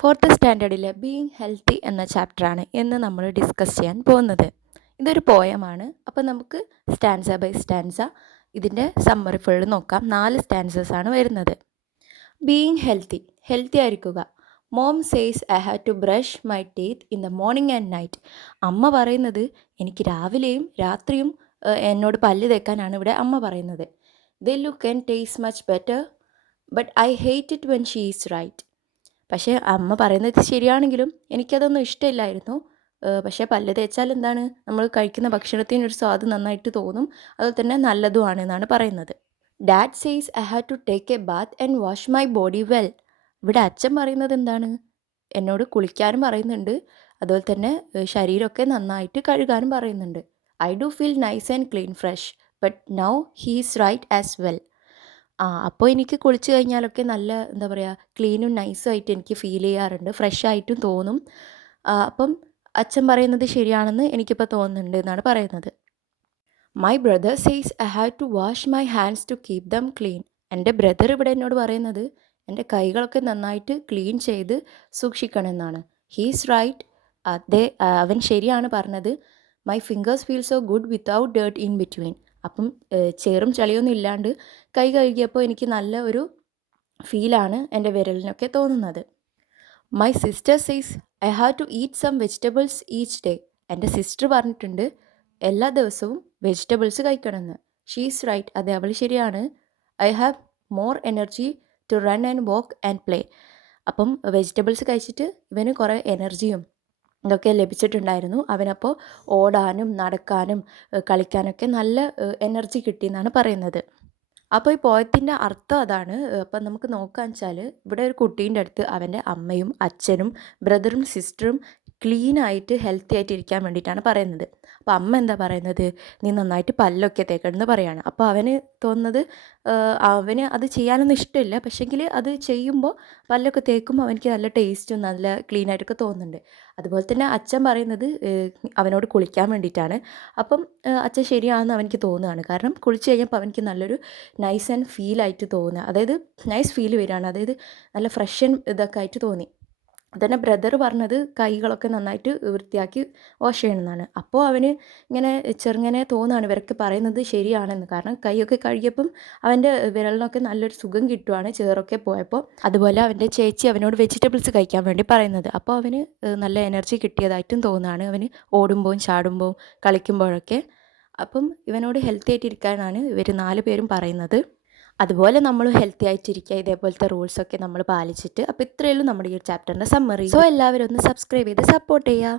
Fourth സ്റ്റാൻഡേർഡിലെ being healthy എന്ന ചാപ്റ്ററാണ് ഇന്ന് നമ്മൾ ഡിസ്കസ് ചെയ്യാൻ പോകുന്നത്. ഇതൊരു പോയമാണ്. അപ്പോൾ നമുക്ക് സ്റ്റാൻസ ബൈ സ്റ്റാൻസ ഇതിൻ്റെ സമ്മറി ഫുള്ള് നോക്കാം. 4 സ്റ്റാൻസസ് ആണ് വരുന്നത്. ബീയിങ് ഹെൽത്തി, ഹെൽത്തി ആയിരിക്കുക. Mom says I have to brush my teeth in the morning and night. അമ്മ പറയുന്നത് എനിക്ക് രാവിലെയും രാത്രിയും എന്നോട് പല്ല് തേക്കാനാണ് ഇവിടെ അമ്മ പറയുന്നത്. They look and taste much better but I hate it when she is right. പക്ഷേ അമ്മ പറയുന്നത് ശരിയാണെങ്കിലും എനിക്കതൊന്നും ഇഷ്ടമില്ലായിരുന്നു. പക്ഷേ പല്ല് തേച്ചാൽ എന്താണ്, നമ്മൾ കഴിക്കുന്ന ഭക്ഷണത്തിനൊരു സ്വാദ് നന്നായിട്ട് തോന്നും, അതുപോലെ തന്നെ നല്ലതുമാണ് എന്നാണ് പറയുന്നത്. Dad says I have to take a bath and wash my body well. ഇവിടെ അച്ഛൻ പറയുന്നത് എന്താണ്, എന്നോട് കുളിക്കാനും പറയുന്നുണ്ട്, അതുപോലെ തന്നെ ശരീരമൊക്കെ നന്നായിട്ട് കഴുകാനും പറയുന്നുണ്ട്. I do feel nice and clean fresh but now he is right as well. അപ്പോൾ എനിക്ക് കുളിച്ച് കഴിഞ്ഞാലൊക്കെ നല്ല എന്താ പറയുക, ക്ലീനും നൈസും ആയിട്ട് എനിക്ക് ഫീൽ ചെയ്യാറുണ്ട്, ഫ്രഷ് ആയിട്ടും തോന്നും. അപ്പം അച്ഛൻ പറയുന്നത് ശരിയാണെന്ന് എനിക്കിപ്പോൾ തോന്നുന്നുണ്ട് എന്നാണ് പറയുന്നത്. My brother says I have to wash my hands to keep them clean. എൻ്റെ ബ്രദർ ഇവിടെ എന്നോട് പറയുന്നത് എൻ്റെ കൈകളൊക്കെ നന്നായിട്ട് ക്ലീൻ ചെയ്ത് സൂക്ഷിക്കണമെന്നാണ്. ഹീസ് റൈറ്റ്, അവൻ ശരിയാണ് പറഞ്ഞത്. My fingers feel so good without dirt in between. അപ്പം ചേറും ചളിയൊന്നും ഇല്ലാണ്ട് കൈ കഴുകിയപ്പോൾ എനിക്ക് നല്ല ഒരു ഫീലാണ് എൻ്റെ വിരലിനൊക്കെ തോന്നുന്നത്. My sister says I have to eat some vegetables each day. എൻ്റെ സിസ്റ്റർ പറഞ്ഞിട്ടുണ്ട് എല്ലാ ദിവസവും വെജിറ്റബിൾസ് കഴിക്കണമെന്ന്. ഷീസ് റൈറ്റ്, അതെ അവൾ ശരിയാണ്. I have more energy to run and walk and play. അപ്പം വെജിറ്റബിൾസ് കഴിച്ചിട്ട് ഇവന് കുറേ എനർജിയും ഇതൊക്കെ ലഭിച്ചിട്ടുണ്ടായിരുന്നു. അവനപ്പോൾ ഓടാനും നടക്കാനും കളിക്കാനൊക്കെ നല്ല എനർജി കിട്ടിയെന്നാണ് പറയുന്നത്. അപ്പോൾ ഈ പോയത്തിൻ്റെ അർത്ഥം അതാണ്. അപ്പം നമുക്ക് നോക്കാന്ന് വെച്ചാൽ ഇവിടെ ഒരു കുട്ടീൻ്റെ അടുത്ത് അവൻ്റെ അമ്മയും അച്ഛനും ബ്രദറും സിസ്റ്ററും ക്ലീനായിട്ട് ഹെൽത്തി ആയിട്ട് ഇരിക്കാൻ വേണ്ടിയിട്ടാണ് പറയുന്നത്. അപ്പോൾ അമ്മ എന്താ പറയുന്നത്, നീ നന്നായിട്ട് പല്ലൊക്കെ തേക്കണമെന്ന് പറയാണ്. അപ്പോൾ അവന് തോന്നുന്നത് അവന് അത് ചെയ്യാനൊന്നും ഇഷ്ടമില്ല, പക്ഷേങ്കിൽ അത് ചെയ്യുമ്പോൾ പല്ലൊക്കെ തേക്കുമ്പോൾ അവനിക്ക് നല്ല ടേസ്റ്റും നല്ല ക്ലീനായിട്ടൊക്കെ തോന്നുന്നുണ്ട്. അതുപോലെ തന്നെ അച്ഛൻ പറയുന്നത് അവനോട് കുളിക്കാൻ വേണ്ടിയിട്ടാണ്. അപ്പം അച്ഛൻ ശരിയാണെന്ന് അവനിക്ക് തോന്നുകയാണ്. കാരണം കുളിച്ച് കഴിഞ്ഞപ്പോൾ അവനിക്ക് നല്ലൊരു നൈസ് ആൻഡ് ഫീലായിട്ട് തോന്നുക, അതായത് നൈസ് ഫീൽ വരികയാണ്, അതായത് നല്ല ഫ്രഷ് ആൻഡ് ഇതൊക്കെ ആയിട്ട് തോന്നി. അതന്നെ ബ്രദർ പറഞ്ഞത് കൈകളൊക്കെ നന്നായിട്ട് വൃത്തിയാക്കി വാഷ് ചെയ്യണമെന്നാണ്. അപ്പോൾ അവന് ഇങ്ങനെ ചെറുങ്ങനെ തോന്നുകയാണ് ഇവരൊക്കെ പറയുന്നത് ശരിയാണെന്ന്. കാരണം കൈയൊക്കെ കഴുകിയപ്പം അവൻ്റെ വിരലിനൊക്കെ നല്ലൊരു സുഖം കിട്ടുവാണ് ചേറൊക്കെ പോയപ്പോൾ. അതുപോലെ അവൻ്റെ ചേച്ചി അവനോട് വെജിറ്റബിൾസ് കഴിക്കാൻ വേണ്ടി പറയുന്നത്. അപ്പോൾ അവന് നല്ല എനർജി കിട്ടിയതായിട്ടും തോന്നുകയാണ്, അവന് ഓടുമ്പോഴും ചാടുമ്പോഴും കളിക്കുമ്പോഴൊക്കെ. അപ്പം ഇവനോട് ഹെൽത്തി ആയിട്ടിരിക്കാനാണ് ഇവർ 4 പേരും പറയുന്നത്. അതുപോലെ നമ്മൾ ഹെൽത്തി ആയിട്ടിരിക്കുക, ഇതേപോലത്തെ റൂൾസൊക്കെ നമ്മൾ പാലിച്ചിട്ട്. അപ്പോൾ ഇത്രയേ ഉള്ളൂ നമ്മുടെ ഈ ഒരു ചാപ്റ്ററിൻ്റെ സമ്മറി. സോ എല്ലാവരും ഒന്ന് സബ്സ്ക്രൈബ് ചെയ്ത് സപ്പോർട്ട് ചെയ്യുക.